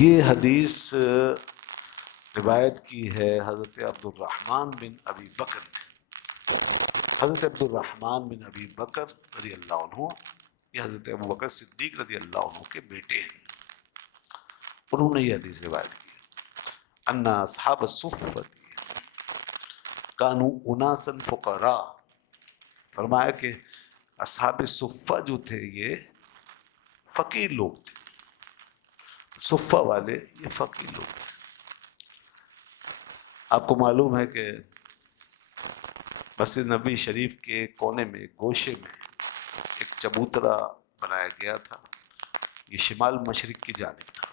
یہ حدیث روایت کی ہے حضرت عبد الرحمن بن ابی بکر نے۔ حضرت عبد الرحمن بن ابی بکر رضی اللہ عنہ، یہ حضرت ابو بکر صدیق رضی اللہ عنہ کے بیٹے ہیں، انہوں نے یہ حدیث روایت کی ان اصحاب الصفہ کانوا اناسا فقراء، فرمایا کہ اصحاب صفہ جو تھے یہ فقیر لوگ تھے، صفہ والے یہ فقیر لوگ تھے۔ آپ کو معلوم ہے کہ مسجد نبوی شریف کے کونے میں گوشے میں ایک چبوترا بنایا گیا تھا، یہ شمال مشرق کی جانب تھا،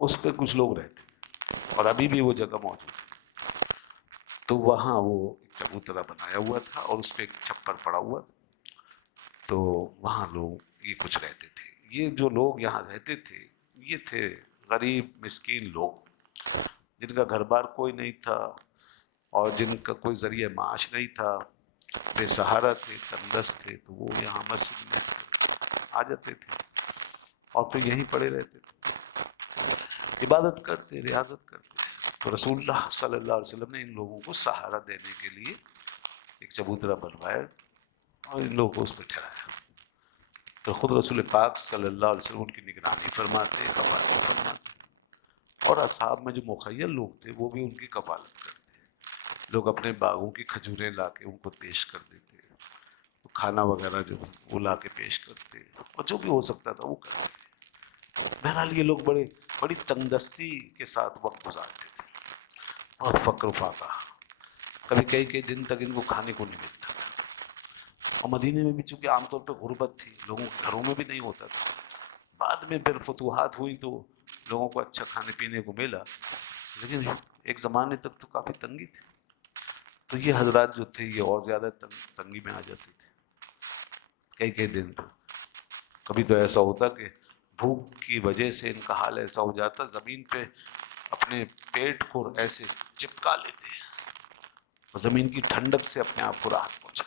اس پہ کچھ لوگ رہتے تھے اور ابھی بھی وہ جگہ موجود ہے۔ تو وہاں وہ ایک چبوترا بنایا ہوا تھا اور اس پہ ایک چھپر پڑا ہوا، تو وہاں لوگ یہ کچھ رہتے تھے۔ یہ جو لوگ یہاں رہتے تھے یہ تھے غریب مسکین لوگ جن کا گھر بار کوئی نہیں تھا اور جن کا کوئی ذریعہ معاش نہیں تھا، بے سہارا تھے، تندرست تھے، تو وہ یہاں مسجد میں آ جاتے تھے اور پھر یہیں پڑے رہتے تھے، عبادت کرتے، ریاضت کرتے۔ تو رسول اللہ صلی اللہ علیہ وسلم نے ان لوگوں کو سہارا دینے کے لیے ایک چبوترا بنوایا اور ان لوگوں کو اس پہ ٹھہرایا۔ تو خود رسول پاک صلی اللہ علیہ وسلم ان کی نگرانی فرماتے، کفالت فرماتے، اور اصحاب میں جو مخیر لوگ تھے وہ بھی ان کی کفالت کرتے۔ لوگ اپنے باغوں کی کھجوریں لا کے ان کو پیش کر دیتے، کھانا وغیرہ جو وہ لا کے پیش کرتے، اور جو بھی ہو سکتا تھا وہ کرتے تھے۔ بہرحال یہ لوگ بڑی تنگدستی کے ساتھ وقت گزارتے تھے اور فقر و فاقہ، کبھی کئی دن تک ان کو کھانے کو نہیں ملتا تھا۔ اور مدینے میں بھی چونکہ عام طور پہ غربت تھی، لوگوں کے گھروں میں بھی نہیں ہوتا تھا۔ بعد میں پھر فتوحات ہوئی تو لوگوں کو اچھا کھانے پینے کو ملا، لیکن ایک زمانے تک تو کافی تنگی تھی۔ تو یہ حضرات جو تھے یہ اور زیادہ تنگی میں آ جاتے تھے کئی دن پہ۔ کبھی تو ایسا ہوتا کہ بھوک کی وجہ سے ان کا حال ایسا ہو جاتا زمین پہ اپنے پیٹ کو ایسے چپکا لیتے اور زمین کی ٹھنڈک سے اپنے آپ کو راحت پہنچاتے،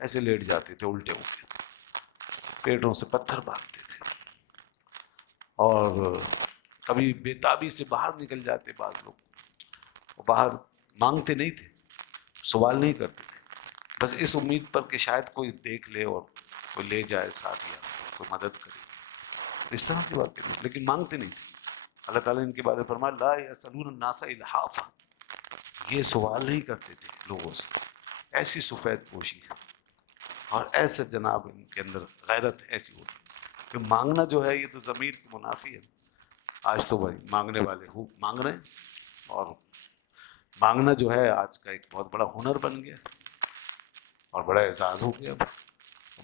ایسے لیٹ جاتے تھے الٹے ہو کے، پیٹوں سے پتھر باندھتے تھے، اور کبھی بےتابی سے باہر نکل جاتے بعض لوگ، باہر مانگتے نہیں تھے، سوال نہیں کرتے تھے، بس اس امید پر کہ شاید کوئی دیکھ لے اور کوئی لے جائے ساتھ یا کوئی مدد کرے، اس طرح کی باتیں نہیں، لیکن مانگتے نہیں تھے۔ اللہ تعالیٰ نے ان کے بارے میں فرمایا لا یسألون الناس الحافا، یہ سوال نہیں کرتے تھے لوگوں سے، ایسی سفید پوشی اور ایسے جناب ان کے اندر غیرت ایسی ہوتی کہ مانگنا جو ہے یہ تو ضمیر کی منافی ہے۔ آج تو بھائی مانگنے والے مانگ رہے ہیں، اور مانگنا جو ہے آج کا ایک بہت بڑا ہنر بن گیا اور بڑا اعزاز ہو گیا۔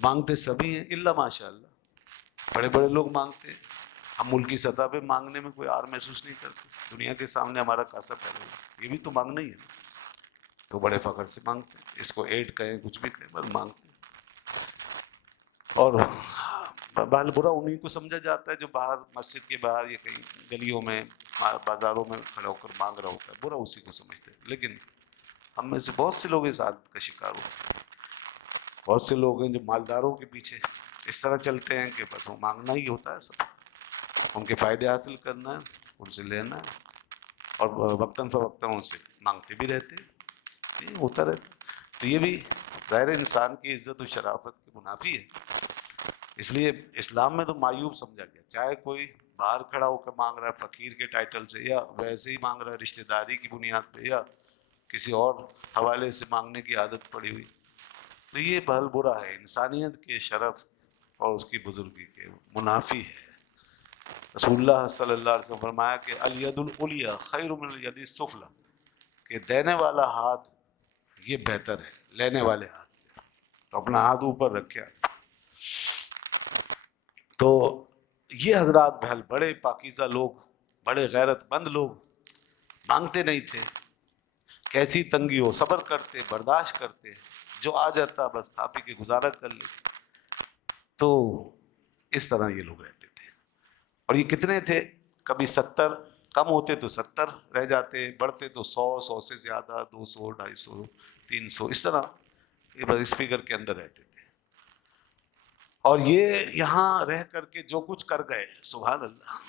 مانگتے سبھی ہیں الا ماشاء اللہ، بڑے بڑے لوگ مانگتے ہیں، ہم ملکی سطح پہ مانگنے میں کوئی آر محسوس نہیں کرتے، دنیا کے سامنے ہمارا کاسا پہلے، یہ بھی تو مانگنا ہی ہے، تو بڑے فخر سے مانگتے ہیں، اس کو ایڈ کہیں کچھ بھی کہیں بس مانگتے ہیں۔ اور بال برا انہیں کو سمجھا جاتا ہے جو باہر مسجد کے باہر یا کہیں گلیوں میں بازاروں میں کھڑا ہو کر مانگ رہا ہوتا ہے، برا اسی کو سمجھتے ہیں، لیکن ہم میں سے بہت سے لوگ اس عادت کا شکار ہوتے ہیں۔ بہت سے لوگ ہیں جو مالداروں کے پیچھے اس طرح چلتے ہیں کہ بس وہ مانگنا ہی ہوتا ہے، سب ان کے فائدے حاصل کرنا ہے، ان سے لینا ہے، اور وقتاً فوقتاً ان سے مانگتے بھی رہتے ہیں، یہ ہوتا رہتا ہے۔ تو یہ بھی ظاہر انسان کی عزت و شرافت کی منافی ہے، اس لیے اسلام میں تو معیوب سمجھا گیا، چاہے کوئی باہر کھڑا ہو کر مانگ رہا ہے فقیر کے ٹائٹل سے، یا ویسے ہی مانگ رہا ہے رشتہ داری کی بنیاد پہ، یا کسی اور حوالے سے مانگنے کی عادت پڑی ہوئی، تو یہ بہل برا ہے، انسانیت کے شرف اور اس کی بزرگی کے منافی ہے۔ رسول اللہ صلی اللہ علیہ وسلم فرمایا کہ الید العلیٰ خیر من الید السفلی، کہ دینے والا ہاتھ یہ بہتر ہے لینے والے ہاتھ سے، تو اپنا ہاتھ اوپر رکھے۔ تو یہ حضرات بہل بڑے پاکیزہ لوگ، بڑے غیرت مند لوگ، مانگتے نہیں تھے، کیسی تنگی ہو صبر کرتے، برداشت کرتے، جو آ جاتا بس کھا پی کے گزارا کر لیتے۔ تو اس طرح یہ لوگ رہتے تھے، اور یہ کتنے تھے، کبھی 70 کم ہوتے تو 70 رہ جاتے، بڑھتے تو 100 سے زیادہ، 200 250 300، اس طرح یہ بس اس فگر کے اندر رہتے تھے۔ اور یہ یہاں رہ کر کے جو کچھ کر گئے، سبحان اللہ،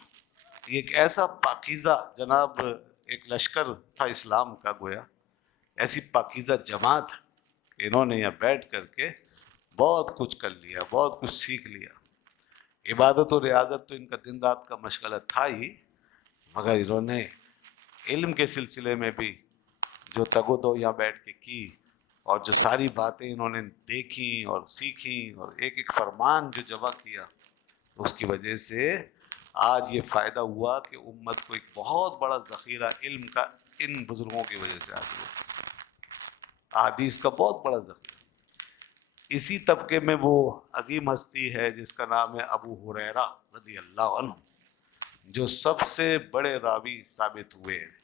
یہ ایک ایسا پاکیزہ جناب ایک لشکر تھا اسلام کا، گویا ایسی پاکیزہ جماعت کہ انہوں نے یہاں بیٹھ کر کے بہت کچھ کر لیا، بہت کچھ سیکھ لیا. عبادت و ریاضت تو ان کا دن رات کا مشغلہ تھا ہی، مگر انہوں نے علم کے سلسلے میں بھی جو تگ و دو یہاں بیٹھ کے کی، اور جو ساری باتیں انہوں نے دیکھیں اور سیکھیں اور ایک ایک فرمان جو جمع کیا، اس کی وجہ سے آج یہ فائدہ ہوا کہ امت کو ایک بہت بڑا ذخیرہ علم کا ان بزرگوں کی وجہ سے حاصل ہوا، احادیث کا بہت بڑا ذخیرہ. اسی طبقے میں وہ عظیم ہستی ہے جس کا نام ہے ابو ہریرہ رضی اللہ عنہ، جو سب سے بڑے راوی ثابت ہوئے ہیں،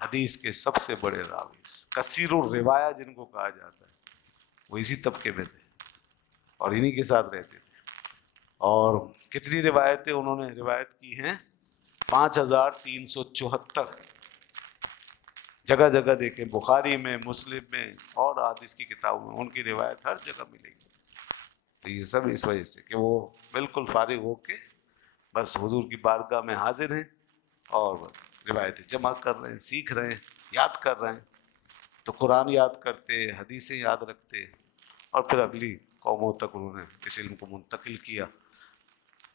حدیث کے سب سے بڑے راوی، کثیر الروایہ جن کو کہا جاتا ہے، وہ اسی طبقے میں تھے اور انہی کے ساتھ رہتے تھے. اور کتنی روایتیں انہوں نے روایت کی ہیں؟ 5374 جگہ جگہ دیکھیں، بخاری میں، مسلم میں اور حدیث کی کتابوں میں ان کی روایت ہر جگہ ملے گی. تو یہ سب اس وجہ سے کہ وہ بالکل فارغ ہو کے بس حضور کی بارگاہ میں حاضر ہیں اور روایتیں جمع کر رہے ہیں، سیکھ رہے ہیں، یاد کر رہے ہیں. تو قرآن یاد کرتے، حدیثیں یاد رکھتے، اور پھر اگلی قوموں تک انہوں نے اس علم کو منتقل کیا.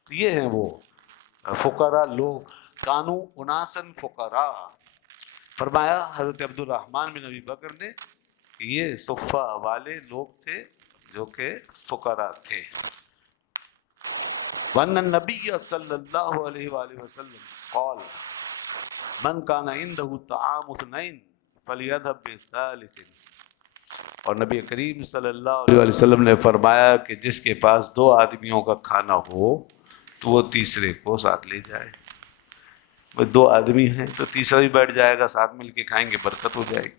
تو یہ ہیں وہ فقراء لوگ، کانو اناسن فقراء. فرمایا حضرت عبد الرحمن بن ابی بکر نے کہ یہ صفہ والے لوگ تھے جو کہ فقراء تھے. وَأَنَّ النَّبِيَّ صلی اللہ علیہ وآلہ وسلم قال من کان عنده طعام اثنین فلیذهب بثالث. اور نبی کریم صلی اللہ علیہ وسلم نے فرمایا کہ جس کے پاس 2 آدمیوں کا کھانا ہو تو وہ تیسرے کو ساتھ لے جائے. 2 آدمی ہیں تو تیسرا بھی بیٹھ جائے گا، ساتھ مل کے کھائیں گے، برکت ہو جائے گی.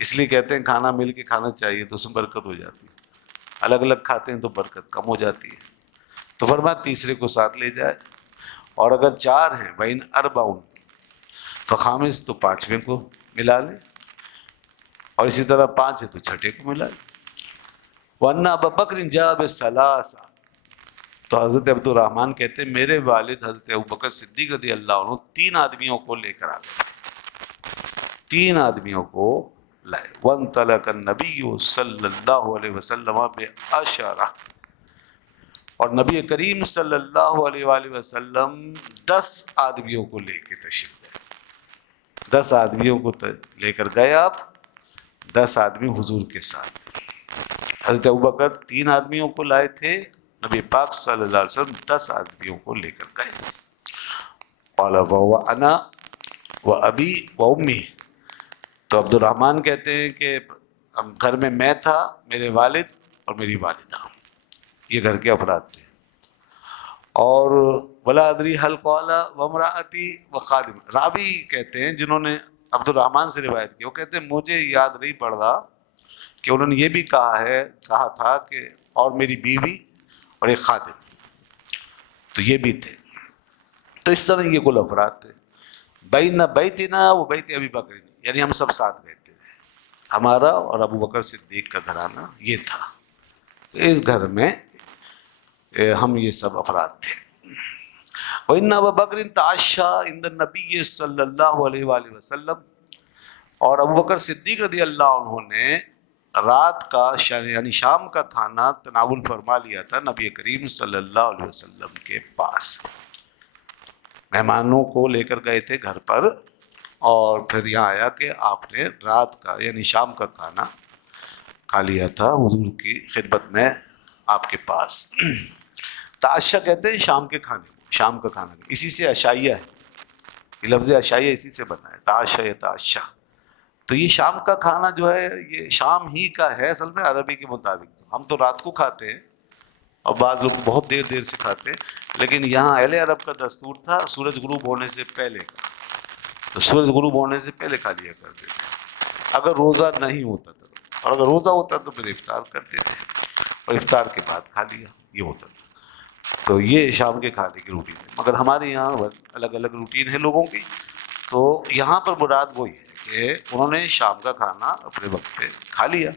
اس لیے کہتے ہیں کھانا مل کے کھانا چاہیے تو اس میں برکت ہو جاتی ہے. الگ الگ کھاتے ہیں تو برکت کم ہو جاتی ہے. تو فرمایا تیسرے کو ساتھ لے جائے. اور اگر 4 ہیں بین اربعون تو خامس تو 5ویں کو ملا لے، اور اسی طرح 5 ہے تو 6ٹھے کو ملا لے. وَأَنَّ أَبَا بَكْرٍ جَاءَ بِالثَّلَاثَةِ. تو حضرت عبد الرحمن کہتے ہیں میرے والد حضرت ابوبکر صدیق رضی اللہ عنہ 3 آدمیوں کو لے کر آ گئے، 3 آدمیوں کو لائے. وَانْطَلَقَ النَّبِيُّ صلی اللہ علیہ وسلم بِعَشَرَةٍ. اور نبی کریم صلی اللہ علیہ وآلہ وسلم 10 آدمیوں کو لے کے تشریف گئے. 10 آدمیوں کو لے کر گئے آپ، 10 آدمی حضور کے ساتھ. حضرت ابوبکر 3 آدمیوں کو لائے تھے، نبی پاک صلی اللہ علیہ وسلم 10 آدمیوں کو لے کر گئے. قال وهو انا وابی وامی. تو عبد الرحمن کہتے ہیں کہ گھر میں میں تھا، میرے والد اور میری والدہ، یہ گھر کے افراد تھے. اور ولا ادری هل قال وامراتی وخادم. راوی کہتے ہیں جنہوں نے عبد الرحمن سے روایت کی، وہ کہتے ہیں مجھے یاد نہیں پڑ رہا کہ انہوں نے یہ بھی کہا تھا کہ اور میری بیوی اور ایک خادم، تو یہ بھی تھے. تو اس طرح یہ کل افراد تھے. بین بیتنا و بیت ابی بکر، یعنی ہم سب ساتھ رہتے تھے، ہمارا اور ابو بکر صدیق کا گھرانہ یہ تھا. اس گھر میں ہم یہ سب افراد تھے. وَإِنَّ أَبَا بَكْرٍ تَعَشَّىٰ عِندَ النَّبِيِّ صلی اللہ علیہ وآلہ وسلم. اور ابو بکر صدیق رضی اللہ عنہ نے رات کا یعنی شام کا کھانا تناول فرما لیا تھا نبی کریم صلی اللہ علیہ وسلم کے پاس. مہمانوں کو لے کر گئے تھے گھر پر، اور پھر یہاں آیا کہ آپ نے رات کا یعنی شام کا کھانا کھا لیا تھا حضور کی خدمت میں آپ کے پاس. تعشیٰ کہتے ہیں شام کے کھانے کو، شام کا کھانا، اسی سے عشائیہ ہے، یہ لفظ عشائیہ اسی سے بنا ہے، تعشیٰ یا تعشیٰ. تو یہ شام کا کھانا جو ہے یہ شام ہی کا ہے اصل میں عربی کے مطابق. ہم تو رات کو کھاتے ہیں اور بعض لوگ بہت دیر دیر سے کھاتے ہیں، لیکن یہاں اہل عرب کا دستور تھا سورج غروب ہونے سے پہلے کا، تو سورج غروب ہونے سے پہلے کھا لیا کرتے تھے اگر روزہ نہیں ہوتا تھا، اور اگر روزہ ہوتا تو پھر افطار کرتے تھے اور افطار کے بعد کھا لیا، یہ ہوتا تھا. تو یہ شام کے کھانے کی روٹین ہے. مگر ہمارے یہاں الگ الگ روٹین ہے لوگوں کی. تو یہاں پر مراد وہی ہے کہ انہوں نے شام کا کھانا اپنے وقت پہ کھا لیا.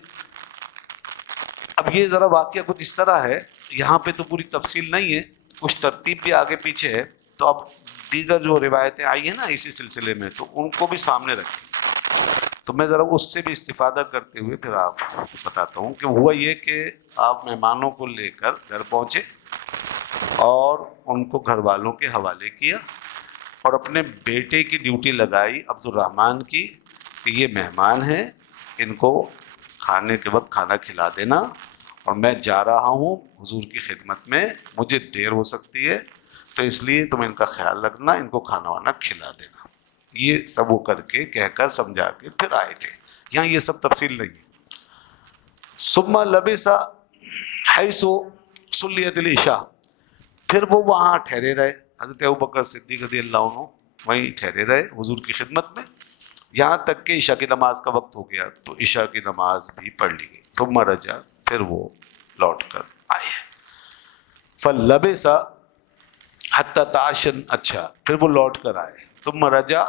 اب یہ ذرا واقعہ کچھ اس طرح ہے، یہاں پہ تو پوری تفصیل نہیں ہے، کچھ ترتیب بھی آگے پیچھے ہے. تو اب دیگر جو روایتیں آئی ہیں نا اسی سلسلے میں، تو ان کو بھی سامنے رکھیں. تو میں ذرا اس سے بھی استفادہ کرتے ہوئے پھر آپ کو بتاتا ہوں کہ ہوا یہ کہ آپ مہمانوں کو لے کر گھر پہنچے اور ان کو گھر والوں کے حوالے کیا اور اپنے بیٹے کی ڈیوٹی لگائی عبد الرحمن کی کہ یہ مہمان ہیں، ان کو کھانے کے وقت کھانا کھلا دینا، اور میں جا رہا ہوں حضور کی خدمت میں، مجھے دیر ہو سکتی ہے، تو اس لیے تم ان کا خیال رکھنا، ان کو کھانا وانا کھلا دینا. یہ سب وہ کر کے کہہ کر سمجھا کے پھر آئے تھے. یہاں یہ سب تفصیل نہیں ہے. ثم لبث حیث صلیت العشاء، پھر وہ وہاں ٹھہرے رہے، حضرت ابوبکر صدیق رضی اللہ عنہ وہیں ٹھہرے رہے حضور کی خدمت میں، یہاں تک کہ عشاء کی نماز کا وقت ہو گیا تو عشاء کی نماز بھی پڑھ لی گئی. ثم رجع، پھر وہ لوٹ کر آئے. فلبث حتی تعشن، اچھا پھر وہ لوٹ کر آئے. ثم رجع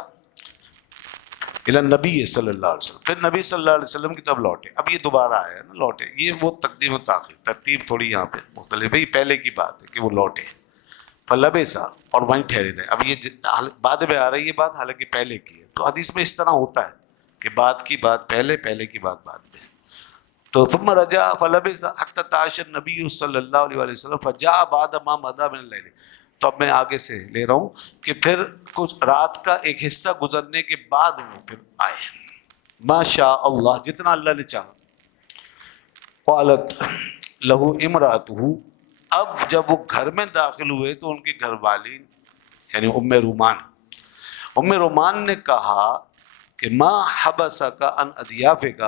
الی النبی صلی اللہ علیہ وسلم، پھر نبی صلی اللہ علیہ وسلم کی طرف لوٹے. اب یہ دوبارہ آیا نا لوٹے، یہ وہ تقدیم و تاخیر، ترتیب تھوڑی یہاں پہ مختلف ہے. یہ پہلے کی بات ہے کہ وہ لوٹے. فلبث، اور وہیں ٹھہرے رہے. اب یہ بعد میں آ رہی ہے بات، حالانکہ پہلے کی ہے. تو حدیث میں اس طرح ہوتا ہے کہ بات کی بات پہلے، پہلے کی بات بعد میں. تو ثم رجع فلبث حتى تعشى النبي صلی اللہ علیہ وسلم فجاء بعد ما مضى من الليل. تو اب میں آگے سے لے رہا ہوں کہ پھر کچھ رات کا ایک حصہ گزرنے کے بعد وہ پھر آئے. ما شاء اللہ، جتنا اللہ نے چاہا. قالت له امراته، اب جب وہ گھر میں داخل ہوئے تو ان کی گھر والی یعنی ام رومان نے کہا کہ ما حبسک عن اضیافک،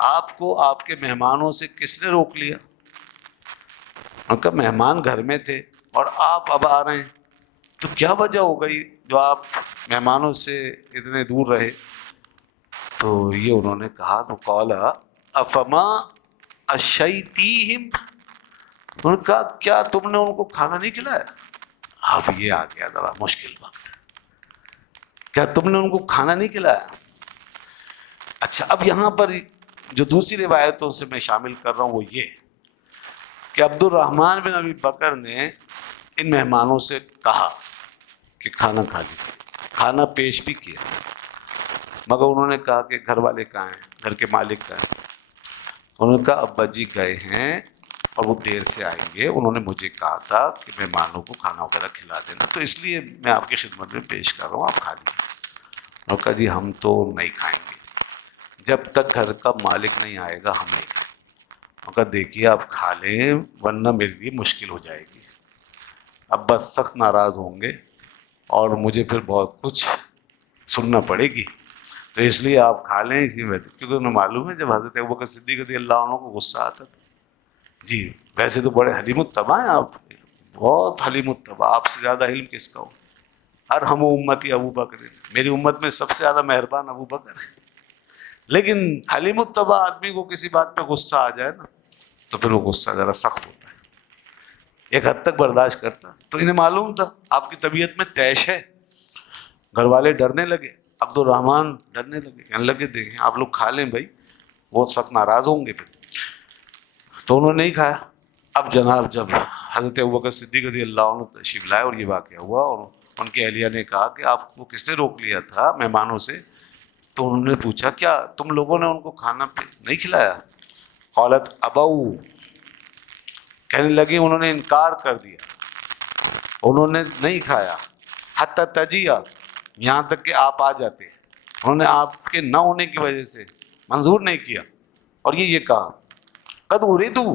آپ کو آپ کے مہمانوں سے کس نے روک لیا؟ ان کا مہمان گھر میں تھے اور آپ اب آ رہے ہیں، تو کیا وجہ ہو گئی جو آپ مہمانوں سے اتنے دور رہے؟ تو یہ انہوں نے کہا، تو قال افما اشیتیہم، انہوں نے کہا کیا تم نے ان کو کھانا نہیں کھلایا؟ اب یہ آ گیا ذرا مشکل وقت، کیا تم نے ان کو کھانا نہیں کھلایا؟ اچھا، اب یہاں پر جو دوسری روایتوں سے میں شامل کر رہا ہوں وہ یہ کہ عبد الرحمن بن ابی بکر نے ان مہمانوں سے کہا کہ کھانا کھا لیجیے، کھانا پیش بھی کیا، مگر انہوں نے کہا کہ گھر والے کہاں ہیں، گھر کے مالک کہاں ہیں؟ انہوں نے کہا ابا جی گئے ہیں اور وہ دیر سے آئیں گے، انہوں نے مجھے کہا تھا کہ مہمانوں کو کھانا وغیرہ کھلا دینا، تو اس لیے میں آپ کی خدمت میں پیش کر رہا ہوں، آپ کھا لیجیے. انہوں نے کہا جی ہم تو نہیں کھائیں گے، جب تک گھر کا مالک نہیں آئے گا ہم نہیں کھائیں گے. انہوں نے کہا دیکھیے آپ کھا لیں ورنہ میرے لیے مشکل ہو جائے گی، ابا سخت ناراض ہوں گے اور مجھے پھر بہت کچھ سننا پڑے گی، تو اس لیے آپ کھا لیں اسی میں. کیونکہ انہیں معلوم ہے جب حضرت ابوبکر صدیق رضی اللہ عنہ کو غصہ آتا تھا، جی ویسے تو بڑے حلیم الطبع ہیں آپ، بہت حلیم الطبع، آپ سے زیادہ علم کس کا ہو. ارحم امتی ابو بکر، میری امت میں سب سے زیادہ مہربان ابو بکر ہے. لیکن حلیم الطبع آدمی کو کسی بات پہ غصہ آ جائے نا تو پھر وہ غصہ ذرا سخت ہوتا ہے، ایک حد تک برداشت کرتا. تو انہیں معلوم تھا آپ کی طبیعت میں طیش ہے. گھر والے ڈرنے لگے، عبد الرحمن ڈرنے لگے، کہنے لگے دیکھیں آپ لوگ کھا لیں بھائی، وہ سخت ناراض ہوں گے پھر. تو انہوں نے نہیں کھایا. اب جناب جب حضرت ابوبکر صدیق رضی اللہ عنہ تشریف لائے اور یہ واقعہ ہوا اور ان کی اہلیہ نے کہا کہ آپ کو کس نے روک لیا تھا مہمانوں سے، تو انہوں نے پوچھا کیا تم لوگوں نے ان کو کھانا نہیں کھلایا؟ قالت ابو، کہنے لگی انہوں نے انکار کر دیا، انہوں نے نہیں کھایا. حتی تجیہ، یہاں تک کہ آپ آ جاتے، انہوں نے آپ کے نہ ہونے کی وجہ سے منظور نہیں کیا اور یہ کہا قد اریدو،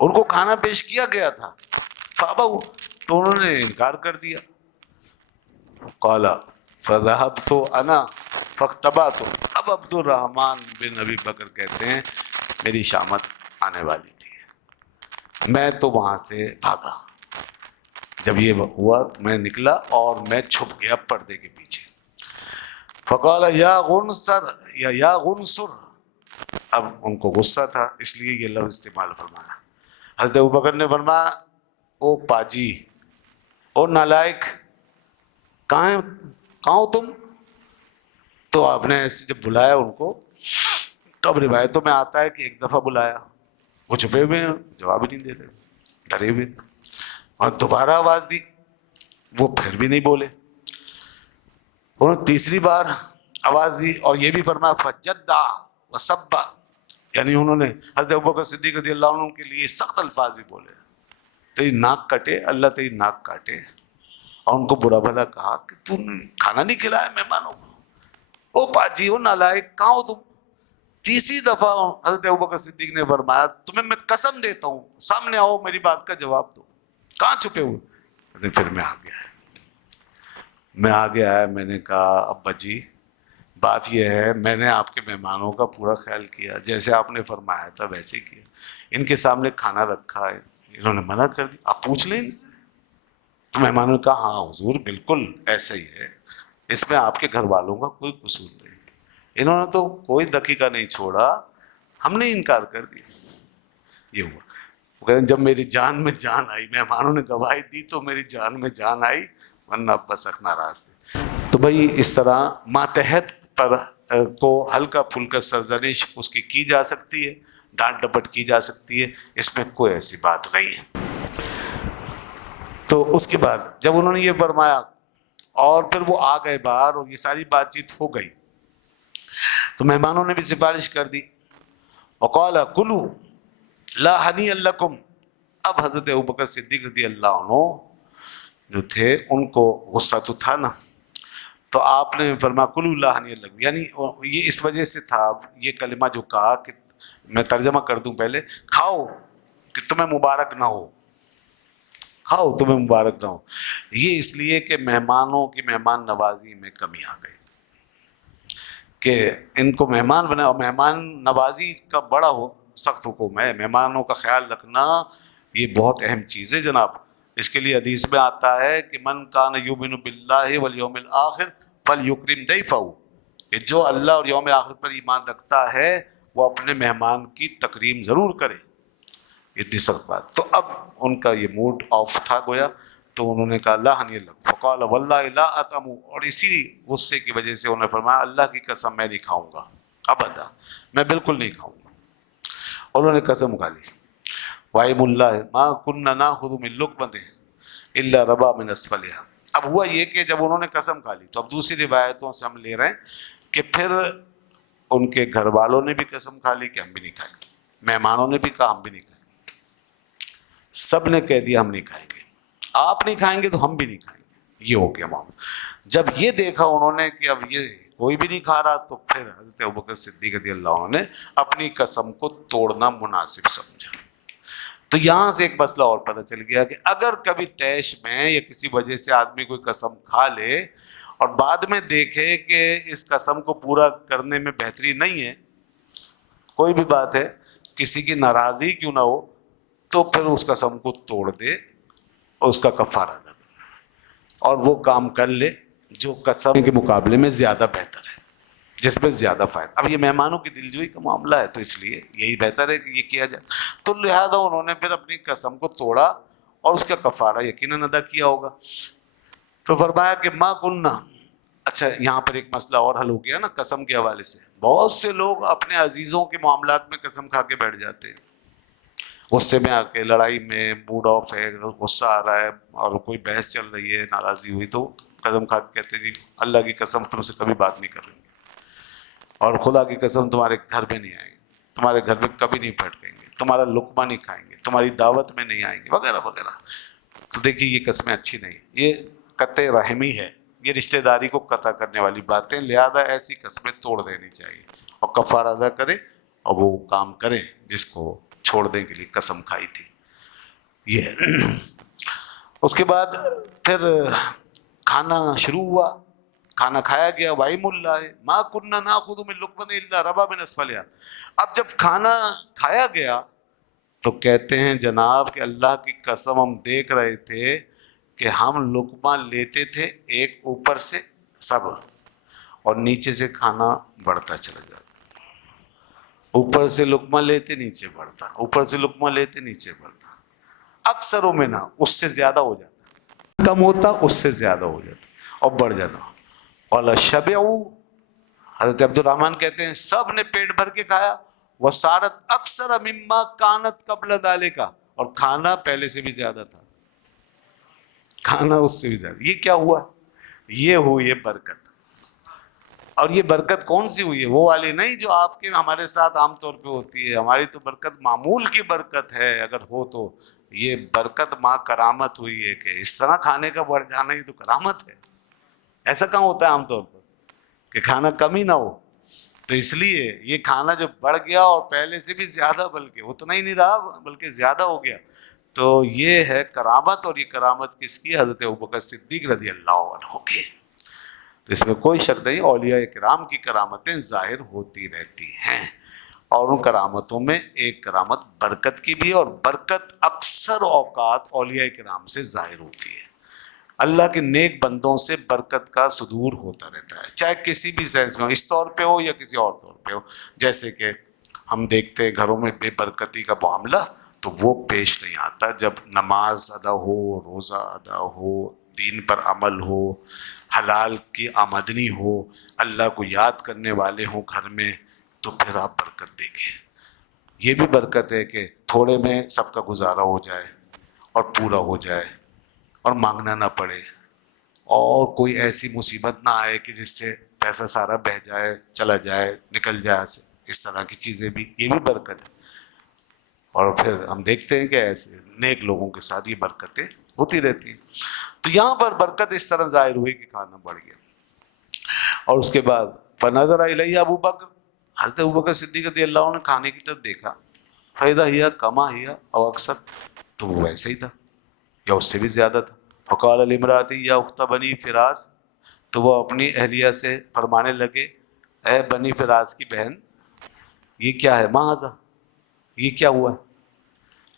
ان کو کھانا پیش کیا گیا تھا، فابوا، تو انہوں نے انکار کر دیا. قال فذهبت انا فاختبأت، اب عبد الرحمن بن ابی بکر کہتے ہیں میری شامت آنے والی تھی، میں تو وہاں سے بھاگا. جب یہ ہوا تو میں نکلا اور میں چھپ گیا پردے کے پیچھے. فقال یا غنصر، یا غنصر، اب ان کو غصہ تھا اس لیے یہ لفظ استعمال فرمایا. حضرت ابوبکر نے فرمایا او پاجی، او نالائق، کہاں ہو تم؟ تو آپ نے ایسے جب بلایا ان کو تو اب روایتوں میں آتا ہے کہ ایک دفعہ بلایا، وہ چھپے ہوئے ہیں، جواب ہی نہیں دے رہے، ڈرے ہوئے، اور دوبارہ آواز دی وہ پھر بھی نہیں بولے. انہوں نے تیسری بار آواز دی اور یہ بھی فرمایا فجدا وسبا، یعنی انہوں نے حضرت ابوبکر صدیق رضی اللہ عنہ کے لیے سخت الفاظ بھی بولے، تیری ناک کٹے، اللہ تیری ناک کاٹے. اور ان کو برا بھلا کہا کہ تم نے کھانا نہیں کھلایا مہمانوں کو، او پاجی او نالائق، کہاں ہو تم؟ تیسری دفعہ حضرت ابوبکر صدیق نے فرمایا تمہیں میں قسم دیتا ہوں، سامنے آؤ میری بات کا جواب دو، کہاں چھپے ہوئے؟ پھر میں آ گیا ہے. میں نے کہا ابا جی بات یہ ہے، میں نے آپ کے مہمانوں کا پورا خیال کیا، جیسے آپ نے فرمایا تھا ویسے ہی کیا. ان کے سامنے کھانا رکھا ہے، انہوں نے منع کر دیا، آپ پوچھ لیں ان سے. تو مہمانوں نے کہا ہاں حضور بالکل ایسا ہی ہے، اس میں آپ کے گھر والوں کا کوئی قصور نہیں. انہوں نے تو کوئی دقیقہ نہیں چھوڑا، ہم نے انکار کر دیا. یہ ہوا. وہ کہتے ہیں جب میری جان میں جان آئی، مہمانوں نے گواہی دی تو میری جان میں جان آئی، ورنہ بس سخت ناراض تھے. تو بھائی اس طرح ماتحت پر کو ہلکا پھلکا سرزنش اس کی جا سکتی ہے، ڈانٹ ڈپٹ کی جا سکتی ہے، اس میں کوئی ایسی بات نہیں ہے. تو اس کے بعد جب انہوں نے یہ فرمایا اور پھر وہ آ گئے باہر اور یہ ساری بات چیت ہو گئی، تو مہمانوں نے بھی سفارش کر دی. وقال کلوا لا ہنیئا لکم. اب حضرت ابوبکر صدیق رضی اللہ عنہ جو تھے ان کو غصہ تو تھا نا، تو آپ نے فرمایا کلوا لا ہنیئا لکم، یعنی یہ اس وجہ سے تھا یہ کلمہ جو کہا کہ میں ترجمہ کر دوں پہلے، کھاؤ کہ تمہیں مبارک نہ ہو، کھاؤ تمہیں مبارک نہ ہو. یہ اس لیے کہ مہمانوں کی مہمان نوازی میں کمی آ گئی، کہ ان کو مہمان بنا، اور مہمان نوازی کا بڑا سخت حکم ہے. مہمانوں کا خیال رکھنا یہ بہت اہم چیز ہے جناب. اس کے لیے حدیث میں آتا ہے کہ من کان یؤمن باللہ والیوم الآخر فلیکرم ضیفہ، کہ جو اللہ اور یوم آخر پر ایمان رکھتا ہے وہ اپنے مہمان کی تکریم ضرور کرے. اتنی سخت بات. تو اب ان کا یہ موڈ آف تھا گویا، تو انہوں نے کہا لا ہنیئا لکم. فقال واللہ لا اطعم، اور اسی غصے کی وجہ سے انہوں نے فرمایا اللہ کی قسم میں نہیں کھاؤں گا ابدا، میں بالکل نہیں کھاؤں گا. اور انہوں نے قسم کھا لی. وَأَيْمُ اللَّهِ مَا كُنَّا نَأْخُذُ مِن لُقْمَةٍ إِلَّا رَبَا مِنْ أَسْفَلِهَا. اب ہوا یہ کہ جب انہوں نے قسم کھا لی تو اب دوسری روایتوں سے ہم لے رہے ہیں کہ پھر ان کے گھر والوں نے بھی قسم کھا لی کہ ہم بھی نہیں کھائیں گے، مہمانوں نے بھی کہا ہم بھی نہیں کھائیں گے، سب نے کہہ دیا ہم نہیں کھائیں گے. آپ نہیں کھائیں گے تو ہم بھی نہیں کھائیں گے. یہ ہو گیا معاملہ. جب یہ دیکھا انہوں نے کہ اب یہ کوئی بھی نہیں کھا رہا، تو پھر حضرت ابوبکر صدیق رضی اللہ عنہ نے اپنی قسم کو توڑنا مناسب سمجھا. تو یہاں سے ایک مسئلہ اور پتہ چل گیا کہ اگر کبھی طیش میں یا کسی وجہ سے آدمی کوئی قسم کھا لے اور بعد میں دیکھے کہ اس قسم کو پورا کرنے میں بہتری نہیں ہے، کوئی بھی بات ہے، کسی کی ناراضی کیوں نہ ہو، تو پھر اس قسم کو توڑ دے اور اس کا کفارہ ادا کرے اور وہ کام کر لے جو قسم کے مقابلے میں زیادہ بہتر ہے، جس میں زیادہ فائدہ. اب یہ مہمانوں کی دلجوئی کا معاملہ ہے تو اس لیے یہی بہتر ہے کہ یہ کیا جائے. تو لہذا انہوں نے پھر اپنی قسم کو توڑا اور اس کا کفارہ یقیناً ادا کیا ہوگا. تو فرمایا کہ ما کننا. اچھا یہاں پر ایک مسئلہ اور حل ہو گیا نا قسم کے حوالے سے. بہت سے لوگ اپنے عزیزوں کے معاملات میں قسم کھا کے بیٹھ جاتے ہیں، غصے میں آ کے، لڑائی میں موڈ آف ہے، غصہ آ رہا ہے اور کوئی بحث چل رہی ہے، ناراضی ہوئی تو قسم کھا کے کہتے ہیں جی اللہ کی قسم تم سے کبھی بات نہیں کریں گے، اور خدا کی قسم تمہارے گھر میں نہیں آئیں گے، تمہارے گھر میں کبھی نہیں پھٹکیں گے، تمہارا لقمہ نہیں کھائیں گے، تمہاری دعوت میں نہیں آئیں گے، وغیرہ وغیرہ. تو دیکھیے یہ قسمیں اچھی نہیں، یہ قطع رحمی ہے، یہ رشتہ داری کو قطع کرنے والی باتیں. لہذا ایسی قسمیں توڑ دینی چاہیے اور کفارہ ادا کرے اور وہ کام کریں جس کو چھوڑنے کے لیے قسم کھائی تھی. یہ اس کے بعد پھر کھانا شروع ہوا، کھانا کھایا گیا. وَأَيْمُ اللَّهِ مَا كُنَّا نَأْخُذُ مِن لُقْمَةٍ إِلَّا رَبَا مِنْ أَسْفَلِهَا. اب جب کھانا کھایا گیا تو کہتے ہیں جناب کہ اللہ کی قسم ہم دیکھ رہے تھے کہ ہم لقمہ لیتے تھے ایک اوپر سے سب اور نیچے سے کھانا بڑھتا چلا جاتا، اوپر سے لقمہ لیتے نیچے بڑھتا، اوپر سے لقمہ لیتے نیچے بڑھتا. اکثروں میں نہ اس سے زیادہ ہو جاتا، کم ہوتا اس سے زیادہ ہو جاتا اور بڑھ جاتا. اور شبعوا، حضرت عبد الرحمن کہتے ہیں سب نے پیٹ بھر کے کھایا. وصارت اکثر مما کانت قبل ذالک، اور کھانا پہلے سے بھی زیادہ تھا. کھانا اس سے بھی زیادہ. یہ کیا ہوا؟ یہ ہوئی ہے برکت. اور یہ برکت کون سی ہوئی ہے؟ وہ والی نہیں جو آپ کے ہمارے ساتھ عام طور پہ ہوتی ہے. ہماری تو برکت معمول کی برکت ہے اگر ہو تو. یہ برکت ماں کرامت ہوئی ہے کہ اس طرح کھانے کا بڑھ جانا ہی تو کرامت ہے. ایسا کہاں ہوتا ہے عام طور پر کہ کھانا کم ہی نہ ہو. تو اس لیے یہ کھانا جو بڑھ گیا اور پہلے سے بھی زیادہ، بلکہ اتنا ہی نہیں رہا بلکہ زیادہ ہو گیا، تو یہ ہے کرامت. اور یہ کرامت کس کی؟ حضرت ابوبکر صدیق رضی اللہ عنہ کی. تو اس میں کوئی شک نہیں، اولیاء کرام کی کرامتیں ظاہر ہوتی رہتی ہیں. اور ان کرامتوں میں ایک کرامت برکت کی بھی ہے، اور برکت اکثر اوقات اولیاء کرام سے ظاہر ہوتی ہے. اللہ کے نیک بندوں سے برکت کا صدور ہوتا رہتا ہے، چاہے کسی بھی سینس میں ہو، اس طور پہ ہو یا کسی اور طور پہ ہو. جیسے کہ ہم دیکھتے ہیں گھروں میں بے برکتی کا معاملہ تو وہ پیش نہیں آتا جب نماز ادا ہو، روزہ ادا ہو، دین پر عمل ہو، حلال کی آمدنی ہو، اللہ کو یاد کرنے والے ہوں گھر میں، تو پھر آپ برکت دیکھیں. یہ بھی برکت ہے کہ تھوڑے میں سب کا گزارا ہو جائے اور پورا ہو جائے اور مانگنا نہ پڑے، اور کوئی ایسی مصیبت نہ آئے کہ جس سے پیسہ سارا بہہ جائے، چلا جائے، نکل جائے. اس طرح کی چیزیں بھی، یہ بھی برکت ہے. اور پھر ہم دیکھتے ہیں کہ ایسے نیک لوگوں کے ساتھ یہ برکتیں ہوتی رہتی ہیں. تو یہاں پر برکت اس طرح ظاہر ہوئی کہ کھانا بڑھ گیا. اور اس کے بعد فنظر الیہ ابو بکر، حضرت ابوبکر صدیق رضی اللہ عنہ نے کھانے کی طرف دیکھا، فیدا ہیا کما ہیا او اکثر، تو وہ ویسے ہی تھا یا اس سے بھی زیادہ تھا. فقال لامرأتی یا اخت بنی فراس، تو وہ اپنی اہلیہ سے فرمانے لگے، اے بنی فراس کی بہن، یہ کیا ہے؟ ما ھذا، یہ کیا ہوا ہے؟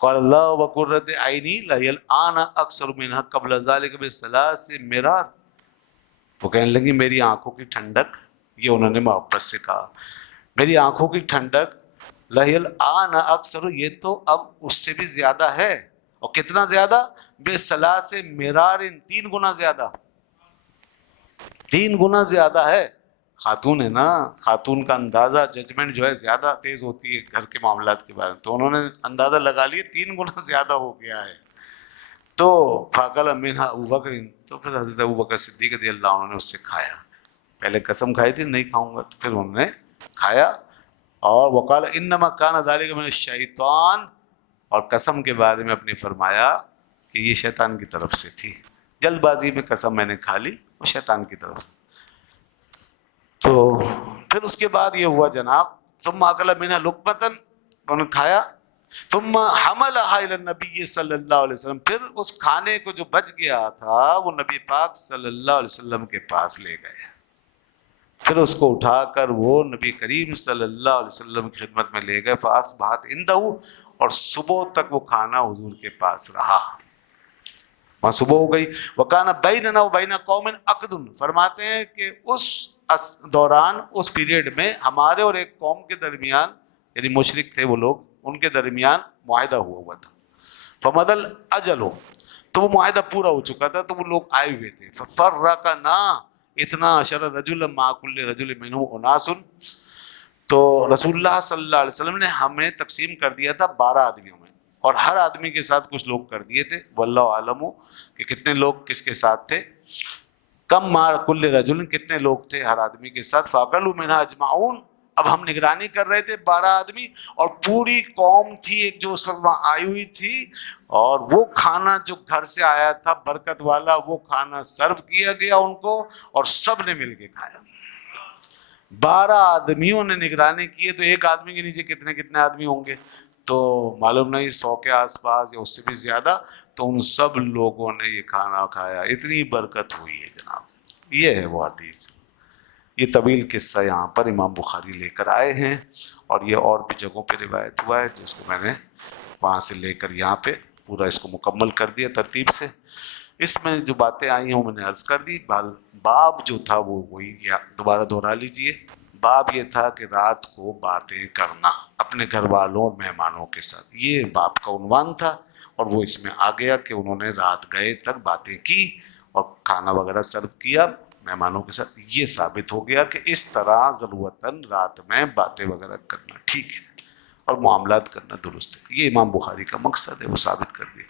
قال اللہ وقرۃ عینی لہی الآن اکثر منها قبل ذلك بثلاث مرار. وہ کہنے لگی میری آنکھوں کی ٹھنڈک، یہ انہوں نے محبت سے کہا، میری آنکھوں کی ٹھنڈک لہی الآن اکثر، یہ تو اب اس سے بھی زیادہ ہے. اور کتنا زیادہ؟ بثلاث مرار، 3 گنا زیادہ، 3 گنا زیادہ ہے. خاتون ہے نا، خاتون کا اندازہ ججمنٹ جو ہے زیادہ تیز ہوتی ہے گھر کے معاملات کے بارے میں، تو انہوں نے اندازہ لگا لیا 3 گنا زیادہ ہو گیا ہے. تو فاقل منہا ابوبکر، تو پھر حضرت ابوبکر صدیق رضی اللہ عنہ نے اس سے کھایا. پہلے قسم کھائی تھی نہیں کھاؤں گا، تو پھر انہوں نے کھایا. اور وقال انما کان ذلک من الشیطان، اور قسم کے بارے میں اپنے فرمایا کہ یہ شیطان کی طرف سے تھی، جلد بازی میں قسم میں نے کھا لی، وہ شیطان کی طرف سے. تو پھر اس کے بعد یہ ہوا جناب، ثم اکل منها لقمۃ، انہوں نے کھایا، ثم حملها الى النبی صلی اللہ علیہ وسلم، پھر اس کھانے کو جو بچ گیا تھا وہ نبی پاک صلی اللہ علیہ وسلم کے پاس لے گئے. پھر اس کو اٹھا کر وہ نبی کریم صلی اللہ علیہ وسلم کی خدمت میں لے گئے. فاصبحت عنده، اور صبح تک وہ کھانا حضور کے پاس رہا، وہاں صبح ہو گئی. وکان بیننا وبین قوم عقد، فرماتے ہیں کہ اس دوران، اس پیریڈ میں ہمارے اور ایک قوم کے درمیان، یعنی مشرک تھے وہ لوگ، ان کے درمیان معاہدہ ہوا تھا. فمد الاجل، تو وہ معاہدہ پورا ہو چکا تھا، تو وہ لوگ آئے ہوئے تھے. ففرقنا اتنا عشر رجلا مع کل رجل منهم اناس، تو رسول اللہ صلی اللہ علیہ وسلم نے ہمیں تقسیم کر دیا تھا 12 آدمیوں میں، اور ہر آدمی کے ساتھ کچھ لوگ کر دیے تھے. واللہ عالم کہ کتنے لوگ کس کے ساتھ تھے. کم مع کل رجل، کتنے لوگ تھے ہر آدمی کے ساتھ. فاکلوا منها اجمعون، اب ہم نگرانی کر رہے تھے 12 آدمی، اور پوری قوم تھی ایک جو اس وقت وہاں آئی ہوئی تھی، اور وہ کھانا جو گھر سے آیا تھا برکت والا، وہ کھانا سرو کیا گیا ان کو، اور سب نے مل کے کھایا. 12 آدمیوں نے نگرانی کی ہے، تو ایک آدمی کے نیچے کتنے کتنے آدمی ہوں گے؟ تو معلوم نہیں 100 کے آس پاس یا اس سے بھی زیادہ. تو ان سب لوگوں نے یہ کھانا کھایا، اتنی برکت ہوئی ہے جناب. یہ ہے وہ حدیث. یہ طویل قصہ یہاں پر امام بخاری لے کر آئے ہیں، اور یہ اور بھی جگہوں پہ روایت ہوا ہے، جس کو میں نے وہاں سے لے کر یہاں پہ پورا اس کو مکمل کر دیا ترتیب سے. اس میں جو باتیں آئی ہیں وہ میں نے عرض کر دی. باب جو تھا وہ وہی، یا دوبارہ دہرا لیجئے. باب یہ تھا کہ رات کو باتیں کرنا اپنے گھر والوں اور مہمانوں کے ساتھ، یہ باب کا عنوان تھا. اور وہ اس میں آ گیا کہ انہوں نے رات گئے تک باتیں کی اور کھانا وغیرہ سرو کیا مہمانوں کے ساتھ. یہ ثابت ہو گیا کہ اس طرح ضرورتاً رات میں باتیں وغیرہ کرنا ٹھیک ہے اور معاملات کرنا درست ہے. یہ امام بخاری کا مقصد ہے، وہ ثابت کر دیا.